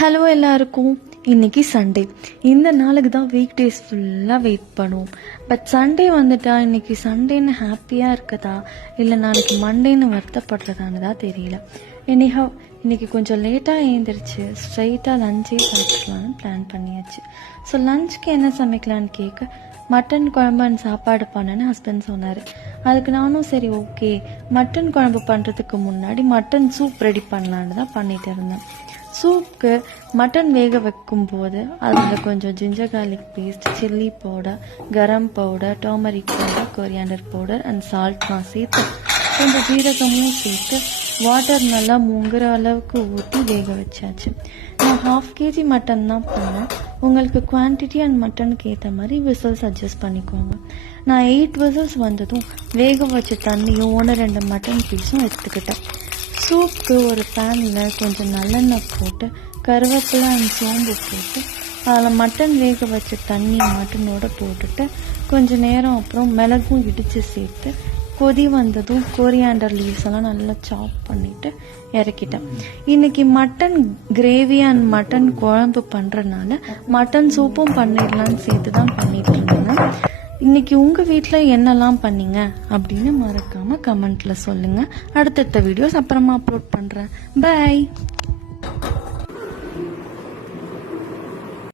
Hello எல்லாருக்கும். இன்னைக்கு Sunday. இந்த நாளுக்கு தான் வீக் டேஸ் ஃபுல்லாக வெயிட் பண்ணுவோம். பட் சண்டே வந்துட்டா இன்னைக்கு சண்டேன்னு ஹாப்பியாக இருக்கதா இல்லை நாளைக்கு மண்டேன்னு வருத்தப்படுறதான்னு தான் தெரியல. எனிஹவ் இன்னைக்கு கொஞ்சம் லேட்டாக எழுந்திரிச்சு ஸ்ட்ரைட்டாக லஞ்சே சாப்பிட்லான்னு பிளான் பண்ணியாச்சு. ஸோ லஞ்சுக்கு என்ன சமைக்கலான்னு கேட்க மட்டன் குழம்பு அண்ட் சாப்பாடு பண்ணேன்னு ஹஸ்பண்ட் சொன்னார். அதுக்கு நானும் சரி ஓகே மட்டன் குழம்பு பண்ணுறதுக்கு முன்னாடி மட்டன் சூப் ரெடி பண்ணலான்னு தான் பண்ணிட்டு இருந்தேன். சூப்புக்கு மட்டன் வேக வைக்கும் போது அதில் கொஞ்சம் ginger garlic paste, chilli powder, garam powder, turmeric powder, coriander powder and சால்ட்லாம் சேர்த்து கொஞ்சம் ஜீரகமும் சேர்த்து வாட்டர் நல்லா முங்குற அளவுக்கு ஊற்றி வேக வச்சாச்சு. நான் 1/2 kg மட்டன் தான் பண்ணேன். உங்களுக்கு குவான்டிட்டி அண்ட் மட்டனுக்கு ஏற்ற மாதிரி விசில்ஸ் அட்ஜஸ்ட் பண்ணிக்கோங்க. நான் 8 விசில்ஸ் வந்ததும் வேக வச்ச தண்ணியும் 1-2 மட்டன் பீஸும் எடுத்துக்கிட்டேன். சூப்புக்கு ஒரு பேனில் கொஞ்சம் நல்லெண்ணெய் போட்டு கருவேப்பிலை அண்ட் சோம்பு போட்டு அதில் மட்டன் வேக வச்ச தண்ணி மட்டனோட போட்டுட்டு கொஞ்சம் நேரம் அப்புறம் மிளகும் இடித்து சேர்த்து கொதி வந்ததும் கொரியாண்டர் லீவ்ஸ் எல்லாம் நல்லா சாப் பண்ணிவிட்டு இறக்கிட்டேன். இன்னைக்கு மட்டன் கிரேவி அண்ட் மட்டன் குழம்பு பண்ணுறதுனால மட்டன் சூப்பும் பண்ணிடலான்னு சேர்த்து தான் பண்ணிட்டு இருந்தேன். இன்னைக்கு உங்கள் வீட்டில் என்னெல்லாம் பண்ணீங்க அப்படின்னு மறக்காமல் கமெண்ட்டில் சொல்லுங்கள். அடுத்தடுத்த வீடியோஸ் அப்புறமா அப்லோட் பண்ணுறேன். பை.